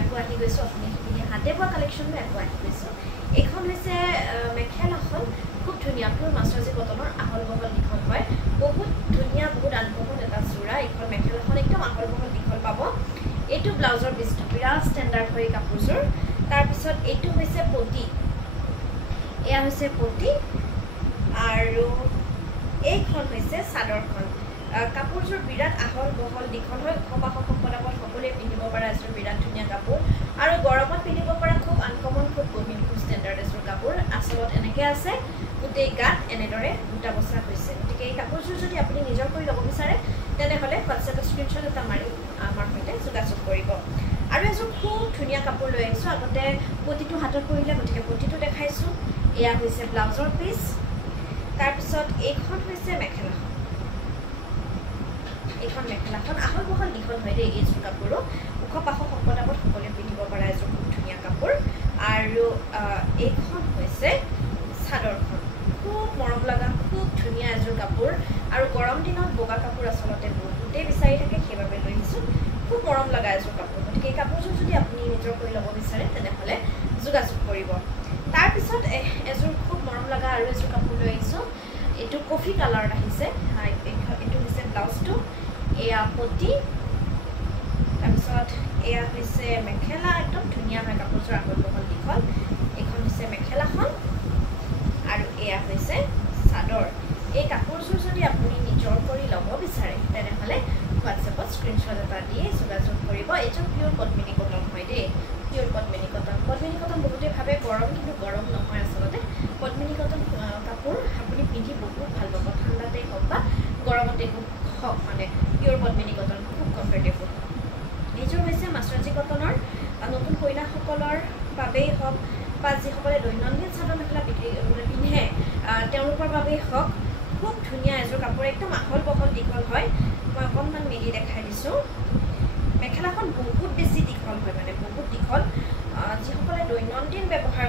আকৌ আহি গৈছোঁ আপুনি সেইখিনি হাতে বোৱা কালেকশ্যনলৈ আকৌ আহি গৈছোঁ এইখন হৈছে মেখেলাখন খুব ধুনীয়া পিয়ৰ মাছৰাজী কটনৰ আহল বহল দীঘল হয় বহুত ধুনীয়া বহুত আনকমন এটা যোৰা এইখন মেখেলাখন একদম আহল বহল দীঘল পাব এইটো ব্লাউজৰ পিচটো বিৰাট ষ্টেণ্ডাৰ্ড হয় কাপোৰযোৰ তাৰপিছত এইটো হৈছে পটি এয়া হৈছে পটি আৰু এইখন হৈছে চাদৰখন কাপোৰযোৰ বিৰাট আহল বহল দীঘল হয় ওখ সম্পদাবত সকলোৱে পিন্ধিব পৰা এযোৰ বিৰাট ধুনীয়া কাপোৰ আৰু গৰমত পিন্ধিব পৰা খুব আনকমন খুব গহীন খুব ষ্টেণ্ডাৰ্ড এযোৰ কাপোৰ আচলত এনেকৈ আছে গোটেই গাত এনেদৰে বুটা বচা হৈছে গতিকে এই কাপোৰযোৰ যদি আপুনি নিজৰ কৰি ল'ব বিচাৰে তেনেহ'লে হোৱাটছএপত স্ক্ৰীনশ্বট এটা মাৰি আমাৰ সৈতে যোগাযোগ কৰিব আৰু এযোৰ খুব ধুনীয়া কাপোৰ লৈ আহিছোঁ আগতে পটিটো হাতত পৰিলে গতিকে পটিটো দেখাইছোঁ এয়া হৈছে ব্লাউজৰ পিচ তাৰপিছত এইখন হৈছে মেখেলাখন এইখন মেখেলাখন আহল বহল দীঘল হয় দেই এইযোৰ কাপোৰো ওখ পাখ সম্পদাবত সকলোৱে পিন্ধিব পৰা এযোৰ খুব ধুনীয়া কাপোৰ আৰু এইখন হৈছে চাদৰখন খুব মৰম লগা খুব ধুনীয়া এযোৰ কাপোৰ আৰু গৰম দিনত বগা কাপোৰ আচলতে বহুতেই বিচাৰি থাকে সেইবাবে লৈ আহিছোঁ খুব মৰম লগা এযোৰ কাপোৰ গতিকে এই কাপোৰযোৰ যদি আপুনি নিজৰ কৰি ল'ব বিচাৰে তেনেহ'লে যোগাযোগ কৰিব তাৰপিছত এযোৰ খুব মৰম লগা আৰু এযোৰ কাপোৰ লৈ আহিছোঁ এইটো কফি কালাৰত আহিছে এইটো হৈছে ব্লাউজটো এয়া পটি তাৰপিছত এয়া হৈছে মেখেলা একদম ধুনীয়া হয় কাপোৰযোৰ আহল বহল দীঘল এইখন হৈছে মেখেলাখন আৰু এয়া হৈছে চাদৰ এই কাপোৰযোৰ যদি আপুনি নিজৰ কৰি ল'ব বিচাৰে তেনেহ'লে হোৱাটছএপত স্ক্ৰীনশ্বট এটা দি যোগাযোগ কৰিব এইযোৰ পিয়ৰ পদ্মিনী কটন হয় দেই পিয়ৰ পদ্মিনী কটন বহুতেই ভাবে গৰম কিন্তু গৰম নহয় আচলতে পদ্মিনী কটন কাপোৰ আপুনি পিন্ধি বহুত ভাল পাব ঠাণ্ডাতেই হওক বা গৰমতেই হওক মানে পিয়ৰ পদ্মিনী কটন খুব কমফৰ্টেবল এইযোৰ হৈছে মাছৰাজী কটনৰ নতুন কইনাসকলৰ বাবেই হওক বা যিসকলে দৈনন্দিন চাদৰ মেখেলা পিন্ধে তেওঁলোকৰ বাবেই হওক খুব ধুনীয়া এযোৰ কাপোৰ একদম আহল বহল দীঘল হয় মই অকণমান মেলি দেখাই দিছোঁ মেখেলাখন বহুত বেছি দীঘল হয় মানে বহুত দীঘল যিসকলে দৈনন্দিন ব্যৱহাৰ